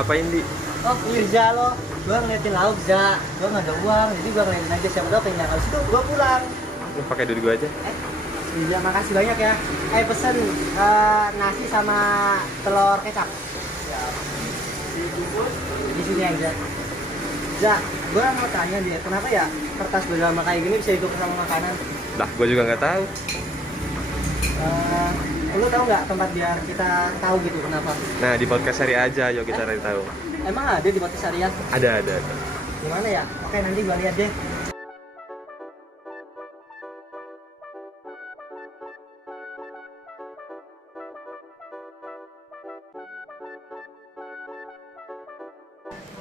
ngapain, Di? Oh Irza lo, gue ngeliatin lauk Za, gue nggak ada uang, jadi gue ngeliatin aja siapa tau pengen habis itu gue pulang. Lu pakai duit gua aja. Iya makasih banyak ya. Pesen nasi sama telur kecap. Siap. Di sini aja. Za, gue mau tanya dia, kenapa ya kertas bergambar kayak gini bisa ikut sama makanan? Lah, gua juga nggak tahu. Lu tahu nggak tempat biar kita tahu gitu kenapa? Nah, di podcast hari aja, yuk kita cari tahu. Emang ada di podcast syariah? Ada. Gimana ya? Oke nanti gue lihat deh.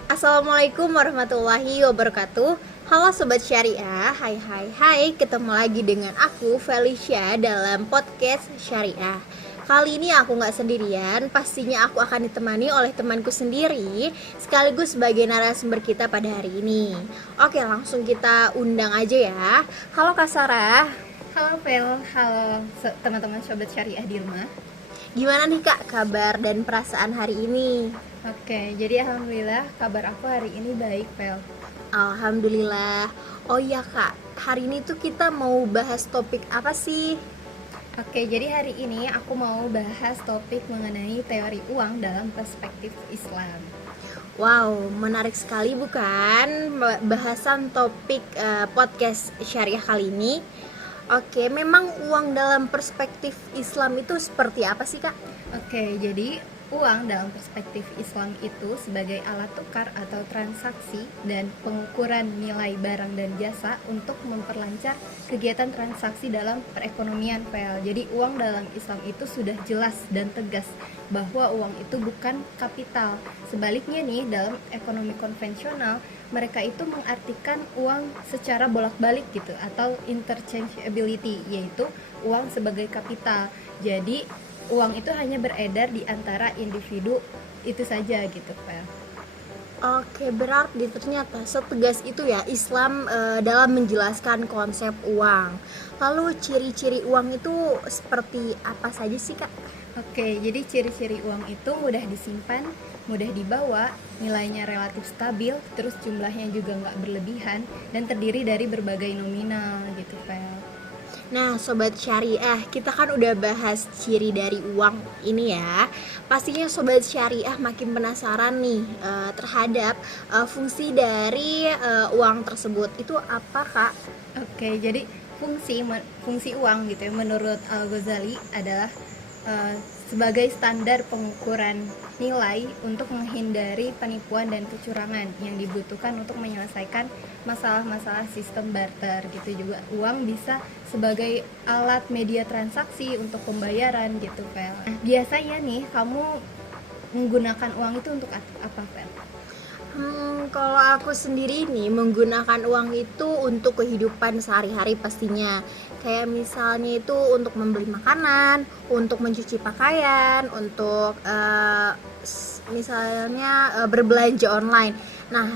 Assalamualaikum warahmatullahi wabarakatuh. Halo Sobat Syariah, hai, ketemu lagi dengan aku Felicia dalam podcast Syariah. Kali ini aku gak sendirian, pastinya aku akan ditemani oleh temanku sendiri sekaligus sebagai narasumber kita pada hari ini. Oke, langsung kita undang aja ya. Halo Kak Sarah. Halo Vel, halo teman-teman Sobat Syariah di rumah. Gimana nih Kak kabar dan perasaan hari ini? Oke, jadi alhamdulillah kabar aku hari ini baik, Vel. Alhamdulillah. Oh iya Kak, hari ini tuh kita mau bahas topik apa sih? Oke, jadi hari ini aku mau bahas topik mengenai teori uang dalam perspektif Islam. Wow, menarik sekali bukan bahasan topik podcast syariah kali ini. Oke, memang uang dalam perspektif Islam itu seperti apa sih Kak? Oke, jadi uang dalam perspektif Islam itu sebagai alat tukar atau transaksi dan pengukuran nilai barang dan jasa untuk memperlancar kegiatan transaksi dalam perekonomian PL. Jadi uang dalam Islam itu sudah jelas dan tegas bahwa uang itu bukan kapital. Sebaliknya nih, dalam ekonomi konvensional mereka itu mengartikan uang secara bolak-balik gitu atau interchangeability, yaitu uang sebagai kapital. Jadi uang itu hanya beredar di antara individu itu saja gitu, Pak. Oke, berarti ternyata setegas itu ya Islam dalam menjelaskan konsep uang. Lalu ciri-ciri uang itu seperti apa saja sih Kak? Oke, jadi ciri-ciri uang itu mudah disimpan, mudah dibawa, nilainya relatif stabil, terus jumlahnya juga nggak berlebihan, dan terdiri dari berbagai nominal gitu, Pak. Nah, Sobat Syariah, kita kan udah bahas ciri dari uang ini ya. Pastinya Sobat Syariah makin penasaran nih terhadap fungsi dari uang tersebut. Itu apa Kak? Oke, jadi fungsi uang gitu ya, menurut Al-Ghazali adalah sebagai standar pengukuran nilai untuk menghindari penipuan dan kecurangan yang dibutuhkan untuk menyelesaikan masalah-masalah sistem barter gitu. Juga uang bisa sebagai alat media transaksi untuk pembayaran gitu, Pel. Nah, biasanya nih kamu menggunakan uang itu untuk apa, Pel? Kalau aku sendiri nih menggunakan uang itu untuk kehidupan sehari-hari pastinya. Kayak misalnya itu untuk membeli makanan, untuk mencuci pakaian, untuk misalnya berbelanja online. Nah,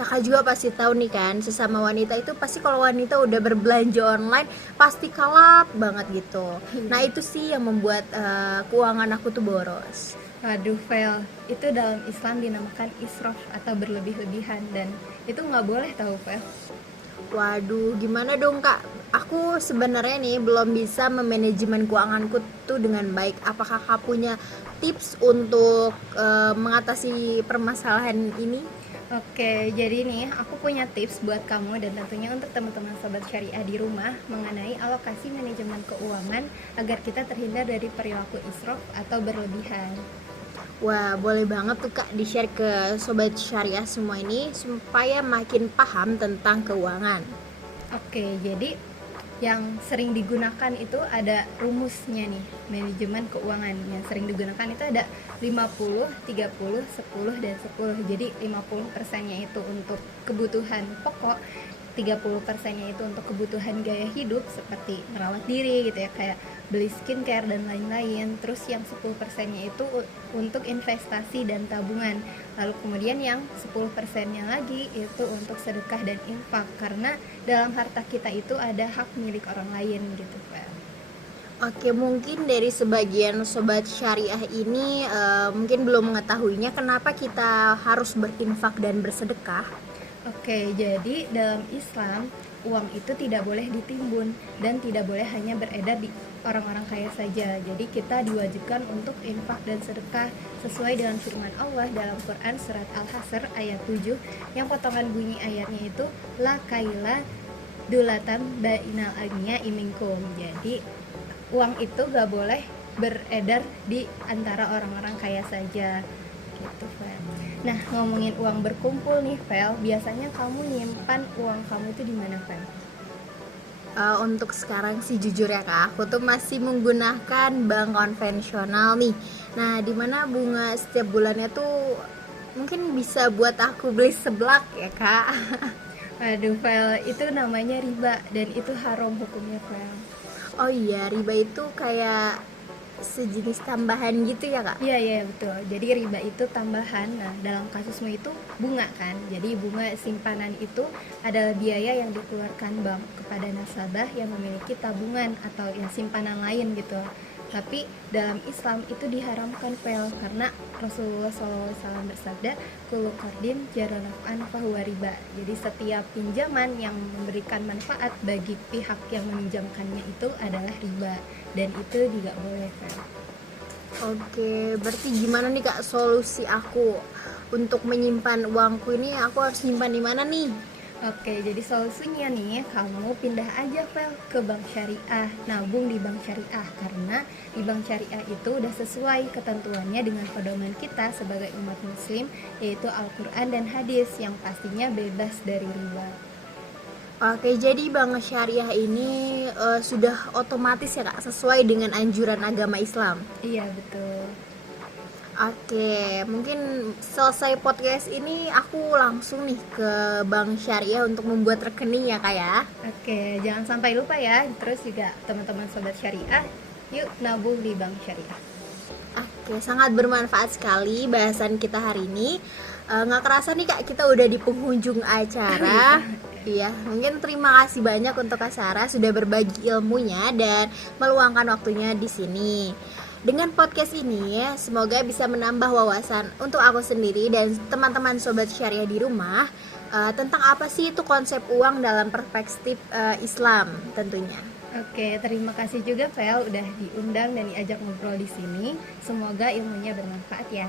kakak juga pasti tahu nih kan, sesama wanita itu pasti kalau wanita udah berbelanja online pasti kalap banget gitu. Nah itu sih yang membuat keuangan aku tuh boros. Waduh, Vel, itu dalam Islam dinamakan israf atau berlebih-lebihan, dan itu nggak boleh tahu, Vel. Waduh, gimana dong Kak? Aku sebenarnya nih belum bisa memanajemen keuanganku tuh dengan baik. Apakah Kak punya tips untuk mengatasi permasalahan ini? Oke, jadi nih aku punya tips buat kamu dan tentunya untuk teman-teman Sobat Syariah di rumah mengenai alokasi manajemen keuangan agar kita terhindar dari perilaku israf atau berlebihan. Wah, boleh banget tuh Kak di-share ke Sobat Syariah semua ini supaya makin paham tentang keuangan. Oke, jadi yang sering digunakan itu ada rumusnya nih, manajemen keuangan. Yang sering digunakan itu ada 50, 30, 10, dan 10. Jadi 50%-nya itu untuk kebutuhan pokok, 30%-nya itu untuk kebutuhan gaya hidup seperti merawat diri gitu ya, kayak beli skincare dan lain-lain. Terus yang 10%-nya itu untuk investasi dan tabungan. Lalu kemudian yang 10%-nya lagi itu untuk sedekah dan infak, karena dalam harta kita itu ada hak milik orang lain gitu, Pak. Oke, mungkin dari sebagian sobat syariah ini mungkin belum mengetahuinya kenapa kita harus berinfak dan bersedekah. Oke, jadi dalam Islam uang itu tidak boleh ditimbun dan tidak boleh hanya beredar di orang-orang kaya saja. Jadi kita diwajibkan untuk infak dan sedekah sesuai dengan firman Allah dalam Quran surat Al-Hasr ayat 7 yang potongan bunyi ayatnya itu la kaila dulatan bainal agniya iminkum. Jadi uang itu gak boleh beredar di antara orang-orang kaya saja gitu, Fel. Nah, ngomongin uang berkumpul nih, Fel, biasanya kamu nyimpan uang kamu itu di mana, Fel? Untuk sekarang sih jujur ya kak, aku tuh masih menggunakan bank konvensional nih. Nah, dimana bunga setiap bulannya tuh mungkin bisa buat aku beli seblak ya kak. Aduh, Fel, itu namanya riba dan itu haram hukumnya, Fel. Oh iya, riba itu kayak sejenis tambahan gitu ya kak? Iya betul. Jadi riba itu tambahan. Nah, dalam kasusmu itu bunga kan. Jadi bunga simpanan itu adalah biaya yang dikeluarkan bank kepada nasabah yang memiliki tabungan atau ya simpanan lain gitu. Tapi dalam Islam itu diharamkan, Fel, karena Rasulullah SAW bersabda, kullu qardin jarra naf'an fahuwa riba. Jadi setiap pinjaman yang memberikan manfaat bagi pihak yang meminjamkannya itu adalah riba dan itu tidak boleh, Fel. Oke, berarti gimana nih kak solusi aku untuk menyimpan uangku ini? Aku harus simpan di mana nih? Oke, jadi solusinya nih, kamu pindah aja, Fel, ke bank syariah, nabung di bank syariah, karena di bank syariah itu udah sesuai ketentuannya dengan pedoman kita sebagai umat muslim, yaitu Al-Quran dan hadis yang pastinya bebas dari riba. Oke, jadi bank syariah ini sudah otomatis ya kak sesuai dengan anjuran agama Islam. Iya, betul. Oke, mungkin selesai podcast ini aku langsung nih ke bank syariah untuk membuat rekening ya kak ya. Oke, jangan sampai lupa ya, terus juga teman-teman sobat syariah, yuk nabung di bank syariah. Oke, sangat bermanfaat sekali bahasan kita hari ini. Nggak kerasa nih kak, kita udah di penghujung acara. Iya, mungkin terima kasih banyak untuk Kak Sarah sudah berbagi ilmunya dan meluangkan waktunya di sini. Dengan podcast ini, semoga bisa menambah wawasan untuk aku sendiri dan teman-teman sobat syariah di rumah tentang apa sih itu konsep uang dalam perspektif Islam tentunya. Oke, terima kasih juga, Fel, udah diundang dan diajak ngobrol di sini. Semoga ilmunya bermanfaat ya.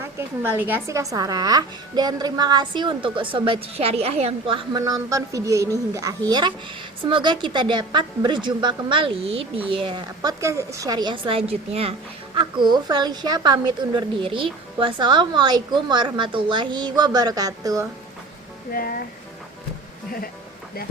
Oke, kembali kasih Kak Sarah. Dan terima kasih untuk Sobat Syariah yang telah menonton video ini hingga akhir. Semoga kita dapat berjumpa kembali di podcast Syariah selanjutnya. Aku, Felicia, pamit undur diri. Wassalamualaikum warahmatullahi wabarakatuh. Dah. Dah.